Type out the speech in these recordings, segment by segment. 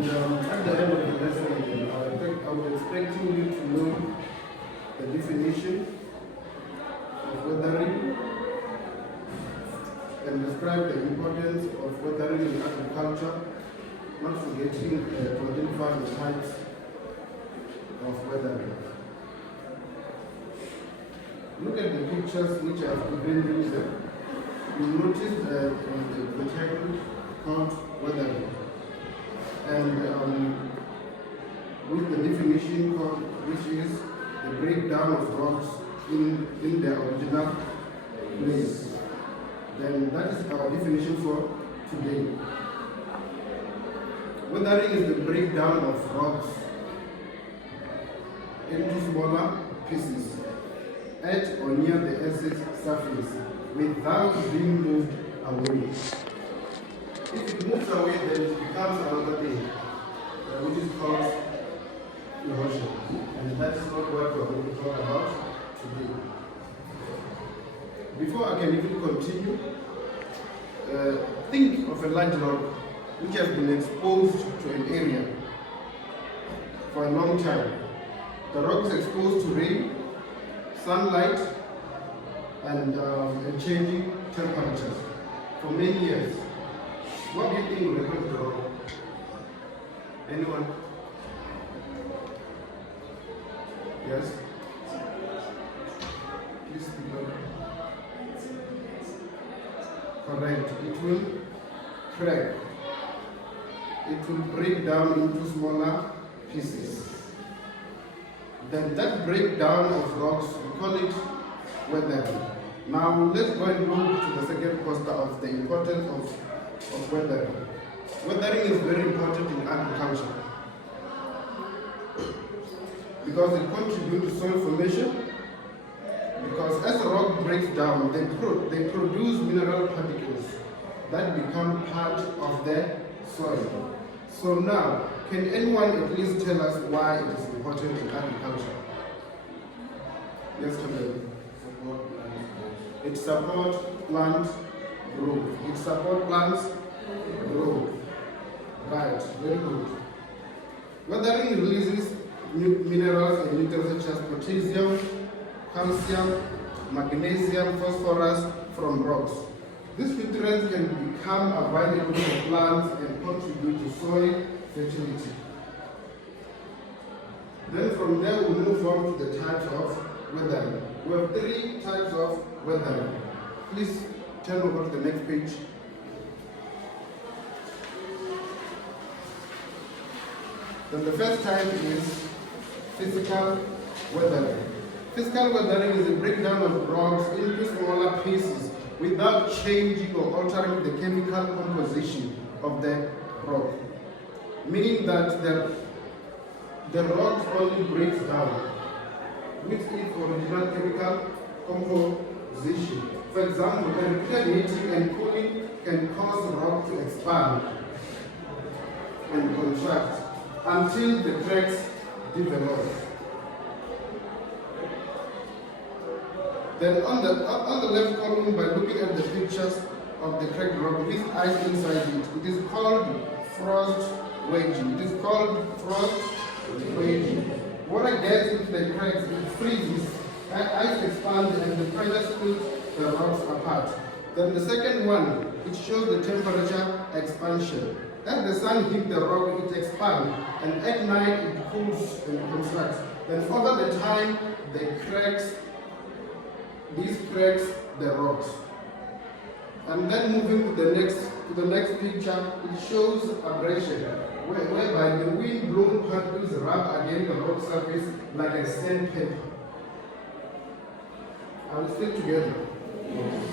And at the end of the lesson, I would expect you to know the definition of weathering and describe the importance of weathering in agriculture, not forgetting to identify the types of weathering. Look at the pictures which I have given you there. You notice the title called weathering, and with the definition called, which is the breakdown of rocks in their original place. Then that is our definition for today. Weathering is the breakdown of rocks into smaller pieces at or near the acid surface without being moved away. If it moves away, then it becomes another thing, which is called erosion. And that is not what we are going to talk about today. Before I can even continue, think of a large rock which has been exposed to an area for a long time. The rock is exposed to rain, sunlight, and changing temperatures for many years. What do you think will happen to the rock? Anyone? Yes? Please speak up. Correct. It will crack. It will break down into smaller pieces. Then that breakdown of rocks, we call it weathering. Now let's go and look to the second poster of the importance of weathering. Weathering is very important in agriculture because it contributes to soil formation. Because as the rock breaks down, they produce mineral particles that become part of the soil. So now, can anyone at least tell us why it is important in agriculture? Yes, Camille. It supports plant growth. It supports plants growth. Right, very good. Weathering releases minerals and nutrients such as potassium, calcium, magnesium, phosphorus from rocks. These nutrients can become available to plants and contribute to soil fertility. Then from there we move on to the types of weathering. We have 3 types of weathering. Please turn over to the next page. Then the first type is physical weathering. Physical weathering is a breakdown of rocks into smaller pieces without changing or altering the chemical composition of the rock. Meaning that the rock only breaks down with its original chemical composition. For example, the repeated heating and cooling can cause the rock to expand and contract until the cracks develop. Then on the left column, by looking at the pictures of the cracked rock with ice inside it, it is called frost wedging. It is called frost wedging. Water gets into the cracks, it freezes, ice expands, and the pressure splits the rocks apart. Then the second one, it shows the temperature expansion. As the sun hits the rock, it expands, and at night it cools and contracts. Then over the time, these cracks the rocks. And then moving to the next picture, it shows abrasion, whereby the wind-blown particles rub against the rock surface like a sandpaper. Are we still together? Yes.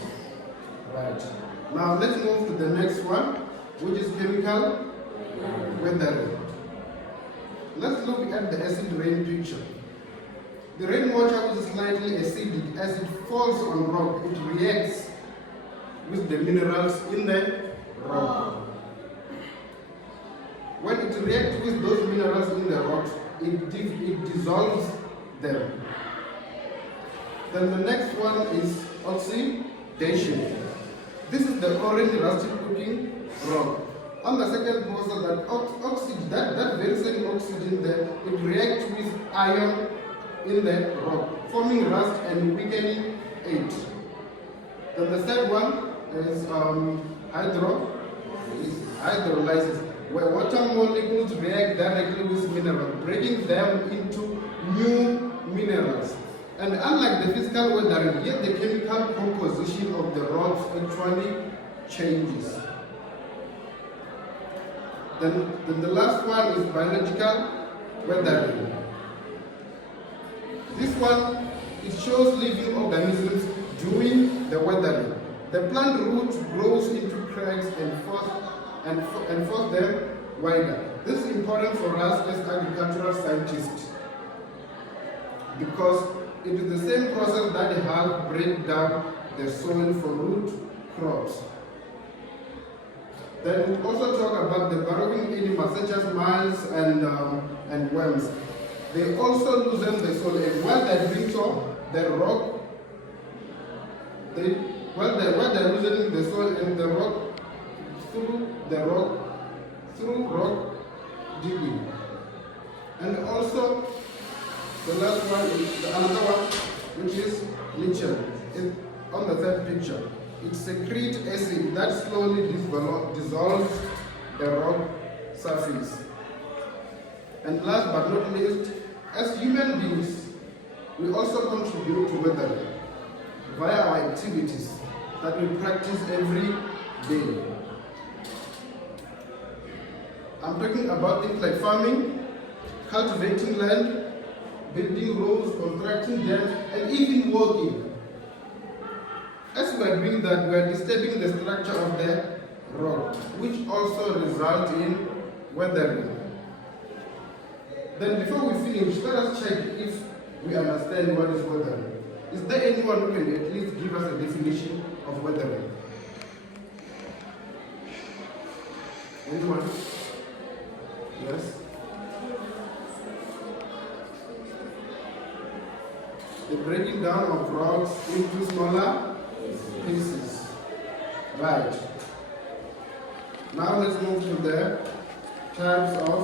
Right. Now let's move to the next one, which is chemical weathering. Let's look at the acid rain picture. The rainwater, which is slightly acidic, as it falls on rock, it reacts with the minerals in the rock. When it reacts with those minerals in the rock, it dissolves them. Then the next one is oxidation. This is the orange rusty looking rock. on the second process, that oxygen, that very same oxygen there, it reacts with iron in the rock, forming rust and weakening it. Then the third one is hydrolysis, where water molecules react directly with minerals, breaking them into new minerals. And unlike the physical weathering, here the chemical composition of the rocks actually changes. Then the last one is biological weathering. This one, it shows living organisms doing the weathering. The plant root grows into cracks and force them wider. This is important for us as agricultural scientists because it is the same process that helps break down the soil for root crops. Then we also talk about the burrowing animals such as mice and worms. They also loosen the soil, and while they're doing so, the rock, while they're loosening the soil and the rock, through rock digging. And also, the last one is another one, which is lichen. On the third picture, it secretes acid that slowly dissolves the rock surface. And last but not least, as human beings, we also contribute to weathering via our activities that we practice every day. I'm talking about things like farming, cultivating land, building roads, constructing dams, and even walking. As we are doing that, we are disturbing the structure of the rock, which also results in weathering. Then before we finish, let us check if we understand what is weathering. Is there anyone who can at least give us a definition of weathering? Anyone? Yes? The breaking down of rocks into smaller pieces. Right. Now let's move to the types of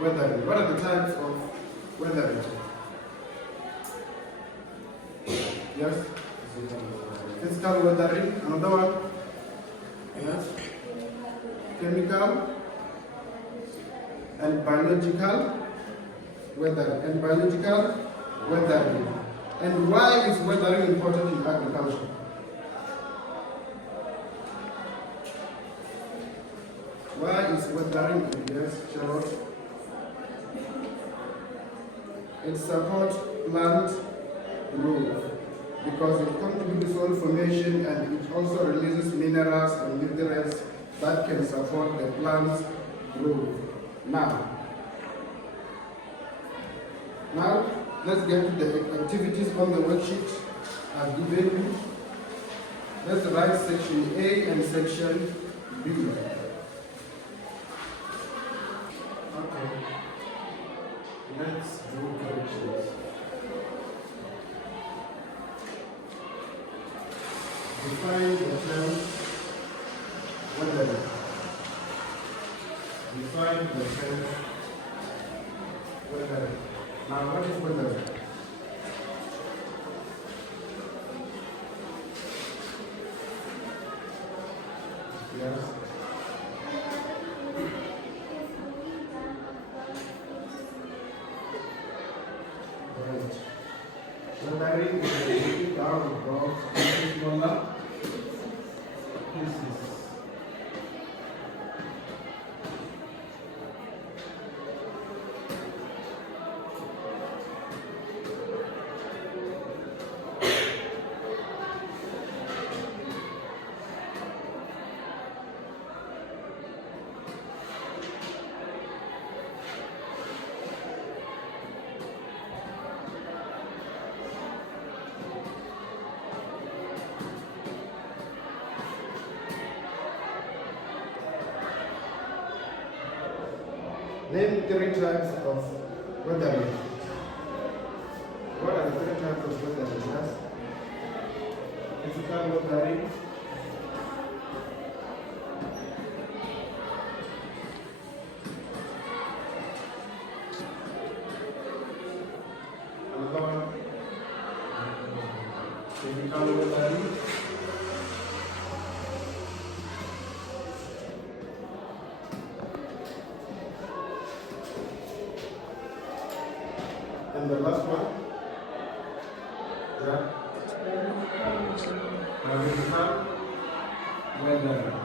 weathering. What are the types of weathering? Yes? Physical weathering. Another one? Yes? Chemical and biological weathering. And biological weathering. And why is weathering important in agriculture? Why is weathering? Yes, Charlotte. It supports plant growth because it contributes to soil formation and it also releases minerals and nutrients that can support the plant's growth. Now let's get to the activities on the worksheet I've given you. Let's write section A and section B. Okay. Let's do corrections. Define the term weathering. Define the term weathering. Now, what is weathering? Yes. Weathering is the breaking down of rocks into smaller pieces. Name 3 types of weathering. What are the 3 types of weathering? Yes? Physical weathering, last one. Yeah. Biological weathering.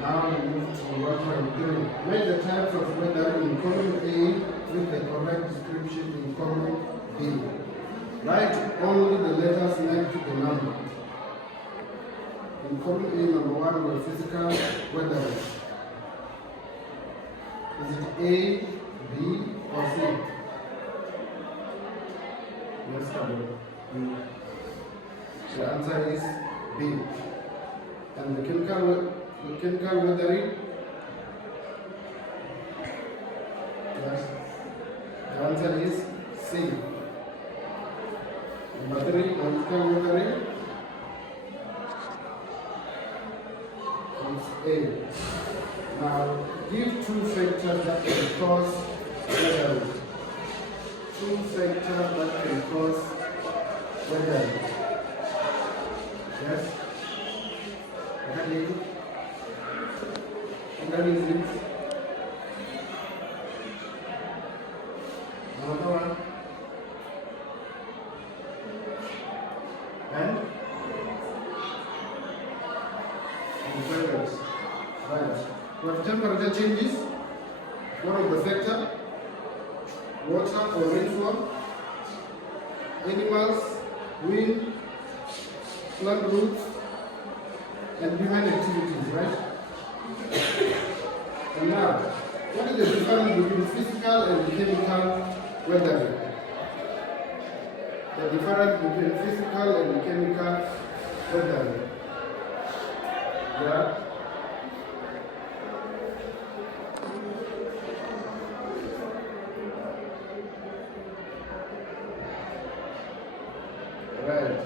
Now we move to what we're doing. Make the types of weathering in column A with the correct description in column B. Write only the letters next to the number. In column A, number 1 were physical weathering. Is it A, B, or C? Yes, B. The answer is B. And the chemical weathering? Yes. The answer is C. Number 3, chemical weathering? It's A. Now, give two factors that can cause weathering. Two factors that can cause weathering. Yes? That is it. Another one. And? Right. When temperature changes, one of the factor, water or rainfall, animals, wind, plant roots, and human activities, right? And now, what is the difference between physical and chemical weathering? The difference between physical and chemical weathering. Yeah? Right.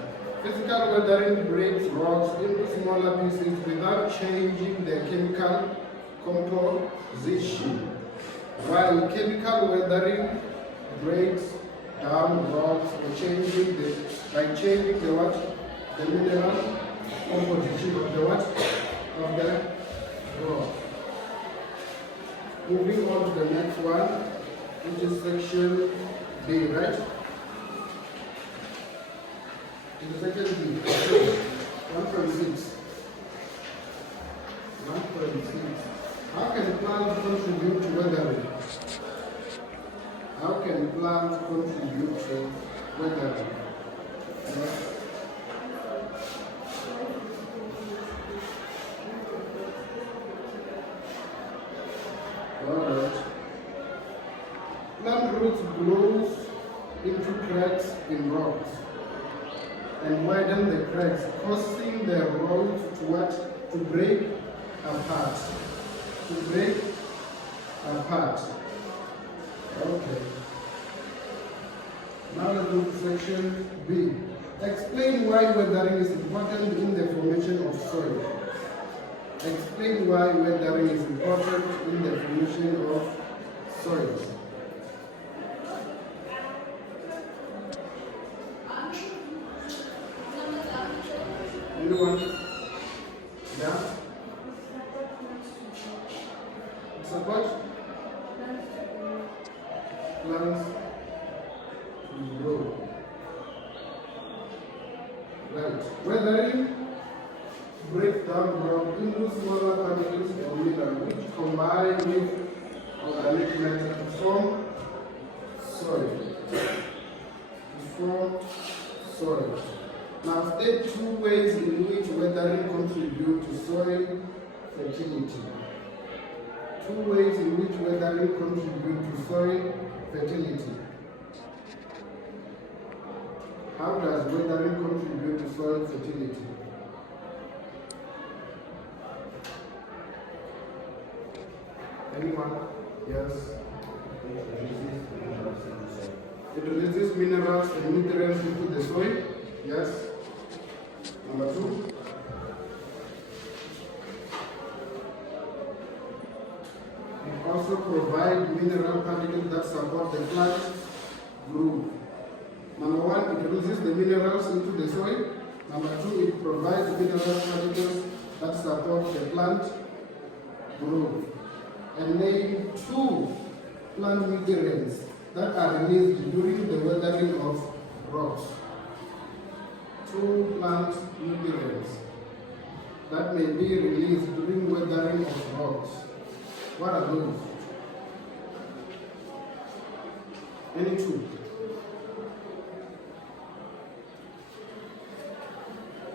Physical weathering breaks rocks into smaller pieces without changing their chemical composition, while chemical weathering breaks down rocks by changing the what? The mineral composition of the what? Of the rock. Moving on to the next one, which is section B, right? In the section B, 1.6. 1.6. How can plants contribute to weathering? How can plants contribute to weathering? Alright. Plant roots grows into cracks in rocks and widen the cracks, causing the rocks to what? To break apart. To break apart. Okay. Now let's move to section B. Explain why weathering is important in the formation of soil. Explain why weathering is important in the formation of soil. Anyone? Yeah? Support? Plants to grow. Right. Weathering breaks down rock into smaller particles of mineral which combine with organic matter to form soil. Now state two ways in which weathering contribute to soil fertility. Two ways in which weathering contribute to soil fertility. How does weathering contribute to soil fertility? Anyone? Yes. It releases minerals and nutrients into the soil. Yes. Number 2. It also provides mineral particles that support the plant growth. Number one, it releases the minerals into the soil. Number two, it provides mineral particles that support the plant growth. And name 2 plant nutrients that are released during the weathering of rocks. 2 plant nutrients that may be released during weathering of rocks. What are those? Any 2?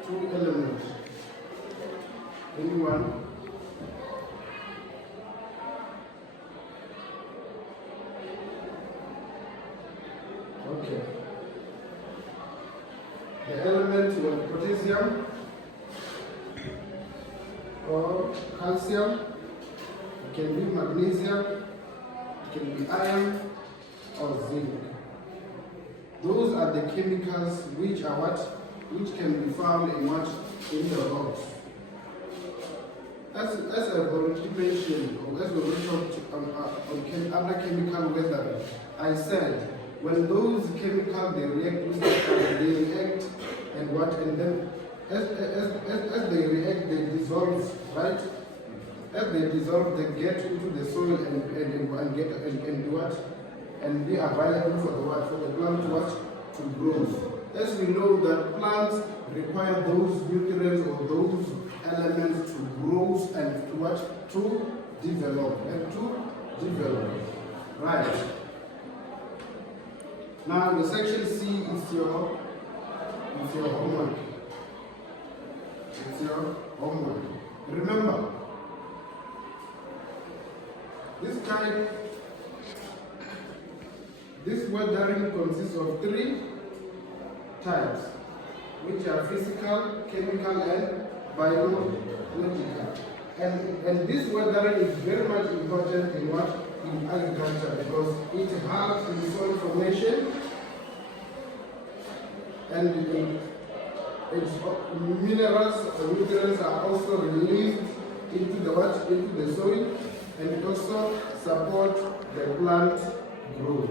2 elements. Anyone? Okay. The elements were potassium or calcium, it can be magnesium, it can be iron or zinc. Those are the chemicals which are what? Which can be found in what? In the rocks. As I've already mentioned, or as we talked on other chemical weathering, I said when those chemicals they react with each other, they react and what? And then as they react, they dissolve, right? As they dissolve, they get into the soil and get and do what? And be available for the what? For the plant to what? To grow. As we know that plants require those nutrients or those elements to grow and to what? To develop and to develop. Right. Now the section C is your homework. It's your homework. Remember, this weathering consists of 3 types, which are physical, chemical, and biological. And this weathering is very much important in what? In agriculture, because it helps in soil formation and its minerals and nutrients are also released into the soil, and it also supports the plant growth.